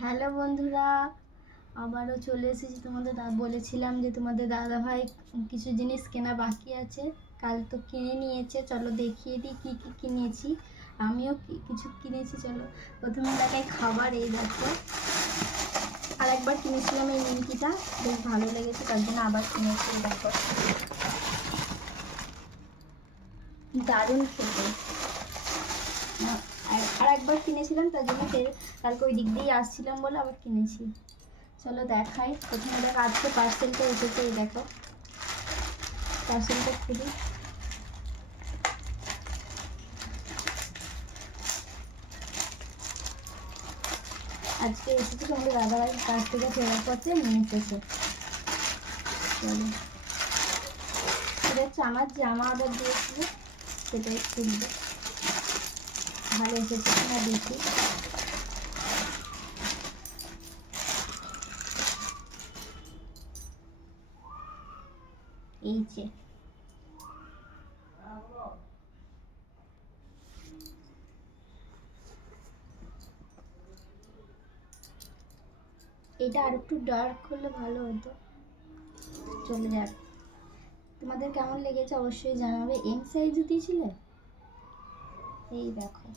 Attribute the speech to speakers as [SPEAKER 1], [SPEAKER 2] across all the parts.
[SPEAKER 1] Hello বন্ধুরা, আবারও চলে এসেছি তোমাদের দা, বলেছিলাম যে তোমাদের দাদা ভাই কিছু জিনিস কেনা বাকি আছে। কাল তো কিনে নিয়েছে, চলো দেখিয়ে দিই কী কী কিনেছি। আমিও কিছু কিনেছি, চলো। প্রথমে দেখাই খাবার, এই দেখো। আর একবার কিনেছিলাম এই নিমকিটা, বেশ ভালো লেগেছে, তার জন্য আবার কিনেছি দেখো। দারুণ খেতে। আর- আর একবার কিনেছিলাম, তার জন্য কালকে ওই দিক দিয়েই আসছিলাম বলে আবার কিনেছি। চলো দেখাই, প্রথমে দেখো আজকে পার্সেলটা এসেছে এই দেখো। পার্সেলটা খুলি। আজকে এসেছে তোমাদের দাদাভাই কাছ থেকে ফেরার পথে নিয়ে এসেছে। চলো। এটা হচ্ছে আমার জামা অর্ডার দিয়েছিল, সেটাই খুলবে। ভালো এসেছে কিনা দেখি এই যে। এটা আর একটু ডার্ক করলে ভালো হতো। চলে যাক। তোমাদের কেমন লেগেছে অবশ্যই জানাবে। এম সাইজ দিয়েছিলে? এই দেখো।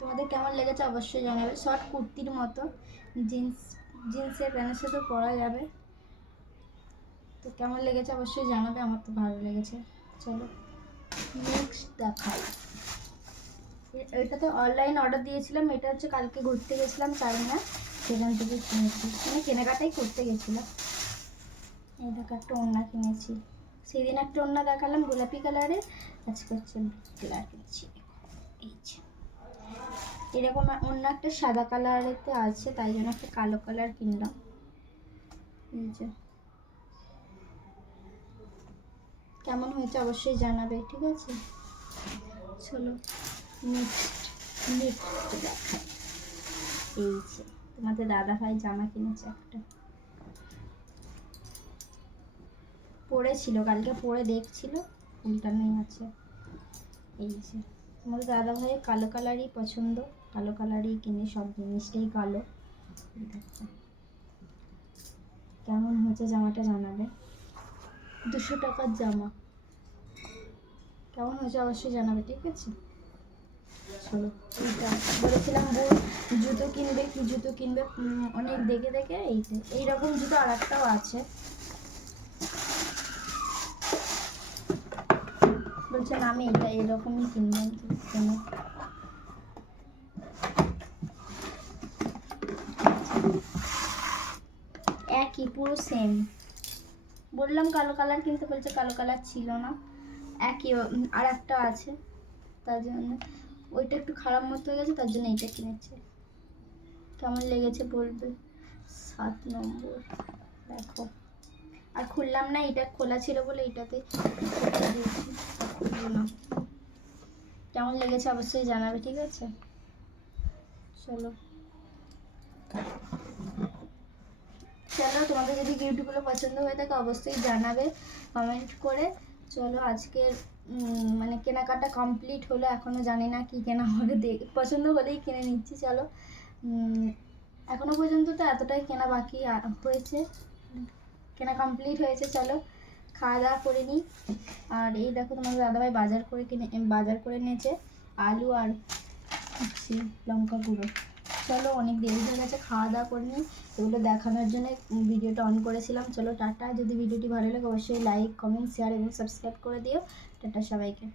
[SPEAKER 1] তোমাদের কেমন লেগেছে অবশ্যই জানাবে। শর্ট কুর্তির মতো জিন্স জিন্সের প্যান্টের সাথে পরা যাবে। তো কেমন লেগেছে অবশ্যই জানাবে, আমার তো ভালো লেগেছে। চলো নেক্সট দেখাই। এ- এটা তো অনলাইন অর্ডার দিয়েছিলাম, এটা হচ্ছে কালকে ঘুরতে গেছিলাম চাইনা সেখান থেকে কিনেছি। মানে কেনাকাটাই করতে গেছিলাম। এই দেখো, একটা ওড়না কিনেছি। সেদিন একটা ওড়না দেখালাম গোলাপি কালারের আজকে হচ্ছে ব্ল্যাক কিনেছি এই যে এরকম অন্য একটা সাদা কালারেতে আছে, তাই জন্য একটা কালো কালার কিনলাম। এই যে। কেমন হয়েছে অবশ্যই জানাবে, ঠিক আছে? চলো নেক্সট নেক্সট দেখাই। এই যে, তোমাদের দাদা ভাই জামা কিনেছে একটা। পরেছিল কালকে পরে দেখছিল। উল্টানোই আছে। এই যে তোমাদের দাদা ভাইয়ের কালো কালারই পছন্দ। কালো কালারই কিনে সব জিনিসটাই কালো। কেমন হয়েছে জামাটা জানাবে? দুশো টাকার জামা। কেমন হয়েছে অবশ্যই জানাবে, ঠিক আছে? চলো, এইটা বলেছিলাম জুতো কিনবে, কি জুতো কিনবে? অনেক দেখে দেখে এই এইটা এইরকম জুতো আর একটাও আছে। বলছেন আমি এটা এরকমই বলছি, কেন? একই পুরো সেম বললাম কালো কালার কিনতে বলছে কালো কালার ছিল না। একই আর একটা আছে তার জন্য। ওইটা একটু খারাপ মতো হয়ে গেছে তার জন্য এইটা কিনেছে। কেমন লেগেছে বলবে? সাত নম্বর দেখো। আর খুললাম না এটা খোলা ছিল বলে এটাতে রেখে দিয়েছি খুলবো না। কেমন লেগেছে অবশ্যই জানাবে ঠিক আছে? চলো। চলো তোমাদের যদি গিফটগুলো পছন্দ হয়ে থাকে অবশ্যই জানাবে কমেন্ট করে। চলো আজকের মানে কেনাকাটা কমপ্লিট হলো এখনও জানি না কি কেনা হবে পছন্দ হলেই কিনে নিচ্ছি চলো। উম, এখনও পর্যন্ত তো এতটাই কেনা বাকি হয়েছে। কেনা কমপ্লিট হয়েছে চলো। খাওয়া দাওয়া করে নিই। আর এই দেখো তোমাদের দাদাভাই বাজার করে কিনে বাজার করে নিয়েছে আলু আর লঙ্কা গুঁড়ো। চলো অনেক দেরি হয়ে গেছে, খাওয়া দাওয়া করে নিই। এগুলো দেখানোর জন্য ভিডিওটা অন করেছিলাম। চলো টাটা, যদি ভিডিওটি ভালো লাগে অবশ্যই লাইক, কমেন্ট, শেয়ার এবং সাবস্ক্রাইব করে দিও। টাটা সবাইকে।